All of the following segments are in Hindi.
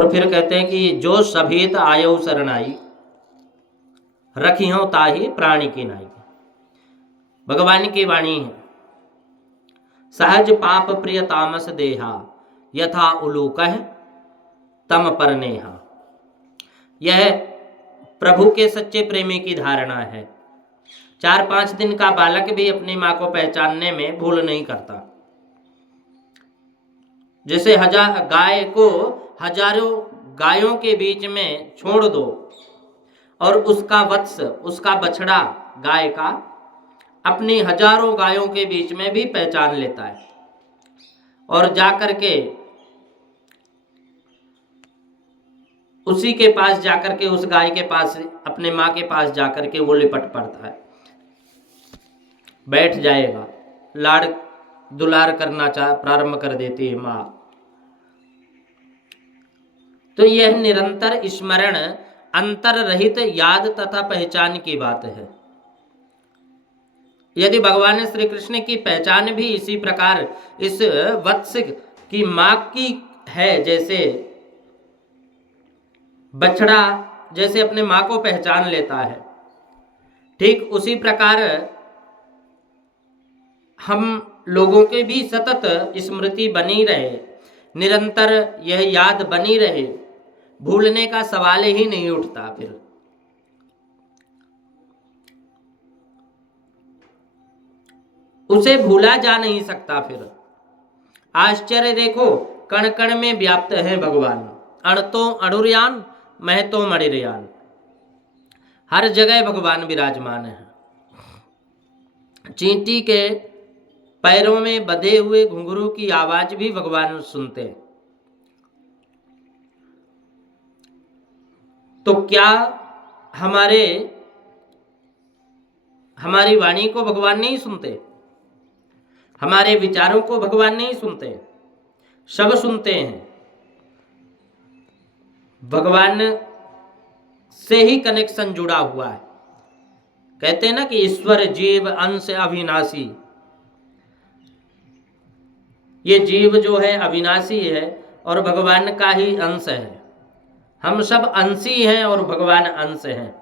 और फिर कहते हैं कि जो सभेत आयो शरणाई रखियो ताहि प्राणी की नाई। भगवान की वाणी है, सहज पाप प्रिय तामस देहा यथा उलूकह तम पर नेहा। यह प्रभु के सच्चे प्रेमी की धारणा है। 4-5 दिन का बालक भी अपनी मां को पहचानने में भूल नहीं करता। जैसे गाय को हजारों गायों के बीच में छोड़ दो और उसका वत्स, उसका बछड़ा गाय का अपनी हजारों गायों के बीच में भी पहचान लेता है और जाकर के उसी के पास जाकर के, उस गाय के पास, अपने माँ के पास जाकर के वो लिपट पड़ता है, बैठ जाएगा, लाड़ दुलार करना प्रारंभ कर देती है माँ। तो यह निरंतर स्मरण, अंतर रहित याद तथा पहचान की बात है। यदि भगवान श्री कृष्ण की पहचान भी इसी प्रकार इस वत्स की माँ की है, जैसे बछड़ा जैसे अपने माँ को पहचान लेता है, ठीक उसी प्रकार हम लोगों के भी सतत स्मृति बनी रहे, निरंतर यह याद बनी रहे, भूलने का सवाल ही नहीं उठता। फिर उसे भूला जा नहीं सकता। फिर आश्चर्य देखो, कण कण में व्याप्त है भगवान। अणतो अणुर्यान महतो मणिर्यान, हर जगह भगवान विराजमान है। चींटी के पैरों में बंधे हुए घुंघरू की आवाज भी भगवान सुनते हैं। तो क्या हमारी वाणी को भगवान नहीं सुनते? हमारे विचारों को भगवान नहीं सुनते? सब सुनते हैं। भगवान से ही कनेक्शन जुड़ा हुआ है। कहते हैं ना कि ईश्वर जीव अंश अविनाशी। ये जीव जो है अविनाशी है और भगवान का ही अंश है। हम सब अंशी हैं और भगवान अंश हैं,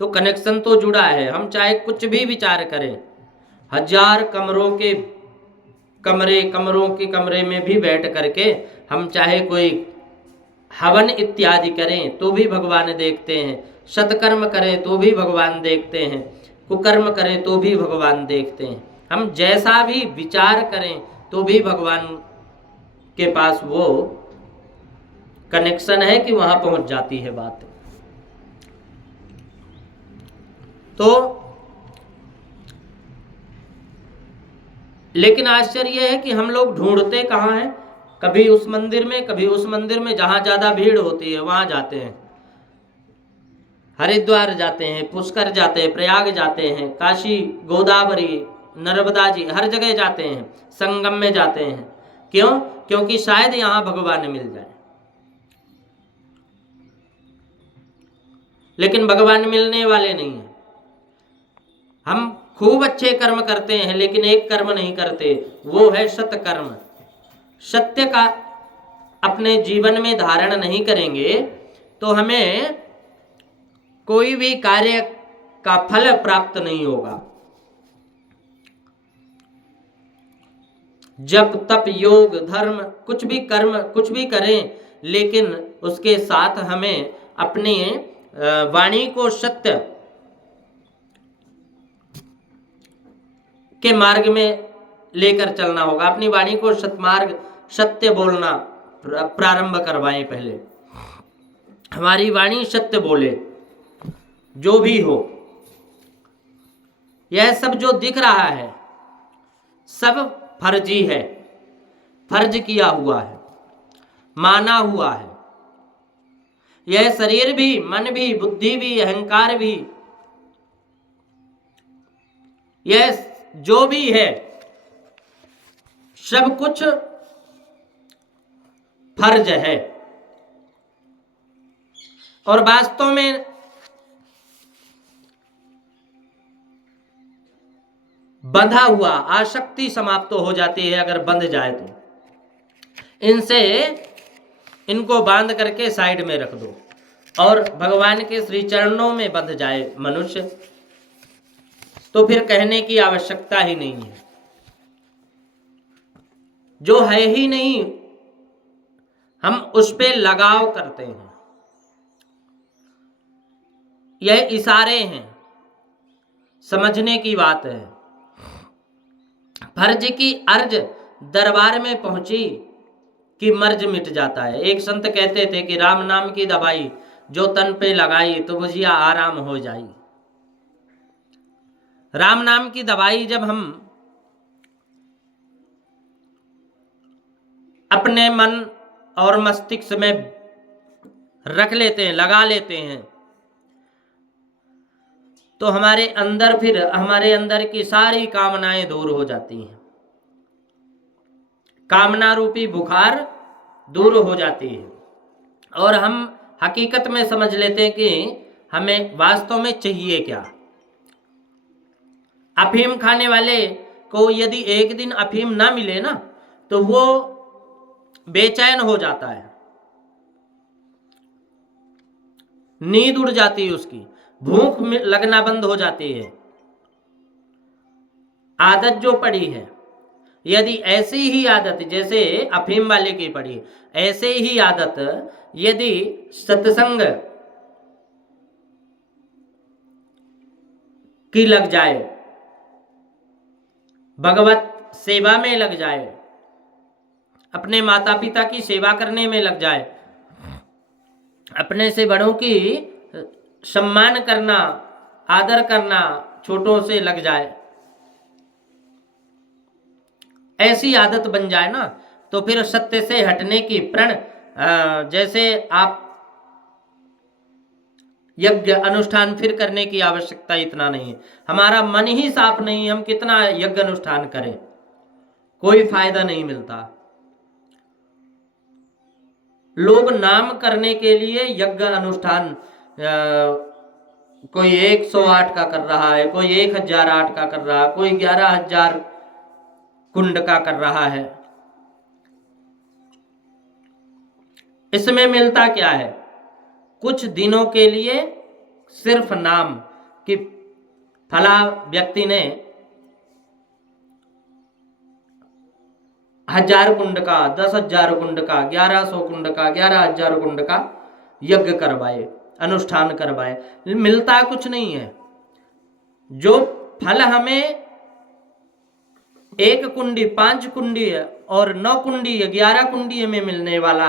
तो कनेक्शन तो जुड़ा है। हम चाहे कुछ भी विचार करें, 1000 कमरों के कमरे में भी बैठ करके हम चाहे कोई हवन इत्यादि करें तो भी भगवान देखते हैं, सत्कर्म करें तो भी भगवान देखते हैं, कुकर्म करें तो भी भगवान देखते हैं। हम जैसा भी विचार करें तो भी भगवान के पास वो कनेक्शन है कि वहां पहुंच जाती है बात। तो लेकिन आश्चर्य यह है कि हम लोग ढूंढते कहाँ हैं? कभी उस मंदिर में, कभी उस मंदिर में, जहां ज्यादा भीड़ होती है वहां जाते हैं। हरिद्वार जाते हैं, पुष्कर जाते हैं, प्रयाग जाते हैं, काशी, गोदावरी, नर्मदा जी, हर जगह जाते हैं, संगम में जाते हैं। क्यों? क्योंकि शायद यहां भगवान मिल जाए। लेकिन भगवान मिलने वाले नहीं है। हम खूब अच्छे कर्म करते हैं लेकिन एक कर्म नहीं करते, वो है सत्कर्म। सत्य का अपने जीवन में धारण नहीं करेंगे तो हमें कोई भी कार्य का फल प्राप्त नहीं होगा। जप तप योग धर्म कुछ भी कर्म कुछ भी करें, लेकिन उसके साथ हमें अपने वाणी को सत्य के मार्ग में लेकर चलना होगा। अपनी वाणी को सत्मार्ग, सत्य बोलना प्रारंभ करवाएं। पहले हमारी वाणी सत्य बोले, जो भी हो। यह सब जो दिख रहा है सब फर्जी है, फर्ज किया हुआ है, माना हुआ है। यह शरीर भी, मन भी, बुद्धि भी, अहंकार भी, यह जो भी है सब कुछ फर्ज है। और वास्तव में बंधा हुआ, आसक्ति समाप्त हो जाती है अगर बंध जाए तो। इनसे इनको बांध करके साइड में रख दो और भगवान के श्री चरणों में बंध जाए मनुष्य, तो फिर कहने की आवश्यकता ही नहीं है। जो है ही नहीं हम उस पे लगाव करते हैं। यह इशारे हैं, समझने की बात है। फर्ज की अर्ज दरबार में पहुंची कि मर्ज मिट जाता है। एक संत कहते थे कि राम नाम की दवाई जो तन पे लगाई तो बुझिया आराम हो जाई। राम नाम की दवाई जब हम अपने मन और मस्तिष्क में रख लेते हैं, लगा लेते हैं, तो हमारे अंदर की सारी कामनाएं दूर हो जाती हैं। कामना रूपी बुखार दूर हो जाती है और हम हकीकत में समझ लेते हैं कि हमें वास्तव में चाहिए क्या। अफीम खाने वाले को यदि एक दिन अफीम ना मिले ना तो वो बेचैन हो जाता है, नींद उड़ जाती है उसकी, भूख लगना बंद हो जाती है। आदत जो पड़ी है, यदि ऐसी ही आदत जैसे अफीम वाले की पड़ी, ऐसे ही आदत यदि सत्संग की लग जाए, भगवत सेवा में लग जाए, अपने माता पिता की सेवा करने में लग जाए, अपने से बड़ों की सम्मान करना, आदर करना, छोटों से लग जाए, ऐसी आदत बन जाए ना तो फिर सत्य से हटने की प्रण, जैसे आप यज्ञ अनुष्ठान फिर करने की आवश्यकता इतना नहीं है। हमारा मन ही साफ नहीं, हम कितना यज्ञ अनुष्ठान करें, कोई फायदा नहीं मिलता। लोग नाम करने के लिए यज्ञ अनुष्ठान कोई 108 का कर रहा है, कोई 1008 का कर रहा है, कोई 11,000 कुंड का कर रहा है। इसमें मिलता क्या है? कुछ दिनों के लिए सिर्फ नाम कि फला व्यक्ति ने 1000 कुंड का, 10,000 कुंड का, 1100 कुंड का, 11,000 कुंड का यज्ञ करवाए, अनुष्ठान करवाए, मिलता कुछ नहीं है। जो फल हमें 1 कुंडी, 5 कुंडी और 9 कुंडी, 11 कुंडी में मिलने वाला,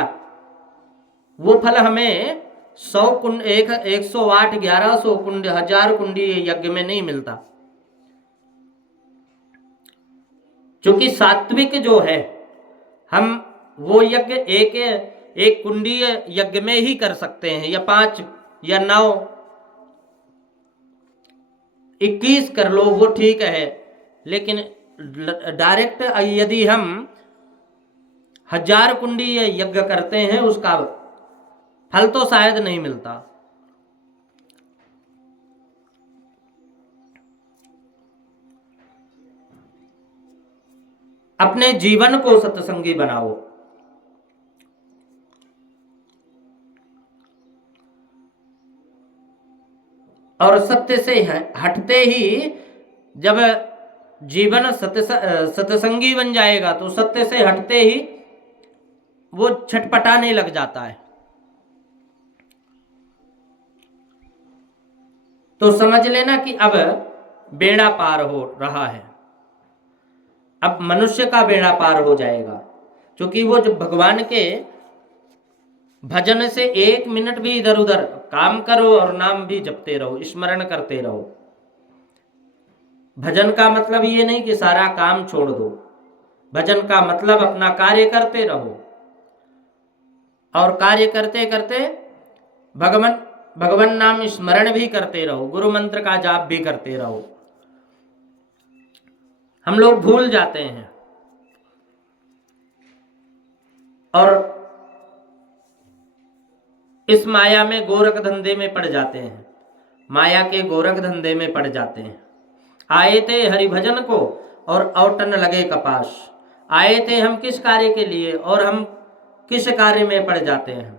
वो फल हमें 100 कुंड, 108, 1100 कुंड, 1000 कुंडी यज्ञ में नहीं मिलता। क्योंकि सात्विक जो है, हम वो यज्ञ एक कुंडी यज्ञ में ही कर सकते हैं, या 5 या 9, 21 कर लो, वो ठीक है। लेकिन डायरेक्ट यदि हम 1000 कुंडी यज्ञ करते हैं, उसका फल तो शायद नहीं मिलता। अपने जीवन को सत्संगी बनाओ। और सत्य से हटते ही जब जीवन सत्संगी बन जाएगा तो सत्य से हटते ही वो छटपटाने लग जाता है। तो समझ लेना कि अब बेड़ा पार हो रहा है, अब मनुष्य का बेड़ा पार हो जाएगा। क्योंकि वो जो भगवान के भजन से 1 मिनट भी इधर उधर काम करो और नाम भी जपते रहो, स्मरण करते रहो। भजन का मतलब ये नहीं कि सारा काम छोड़ दो, भजन का मतलब अपना कार्य करते रहो और कार्य करते करते भगवान नाम स्मरण भी करते रहो, गुरु मंत्र का जाप भी करते रहो। हम लोग भूल जाते हैं और इस माया में गोरख धंधे में पड़ जाते हैं, माया के गोरख धंधे में पड़ जाते हैं। आए थे हरिभजन को और औटन लगे कपास। आए थे हम किस कार्य के लिए और हम किस कार्य में पड़ जाते हैं?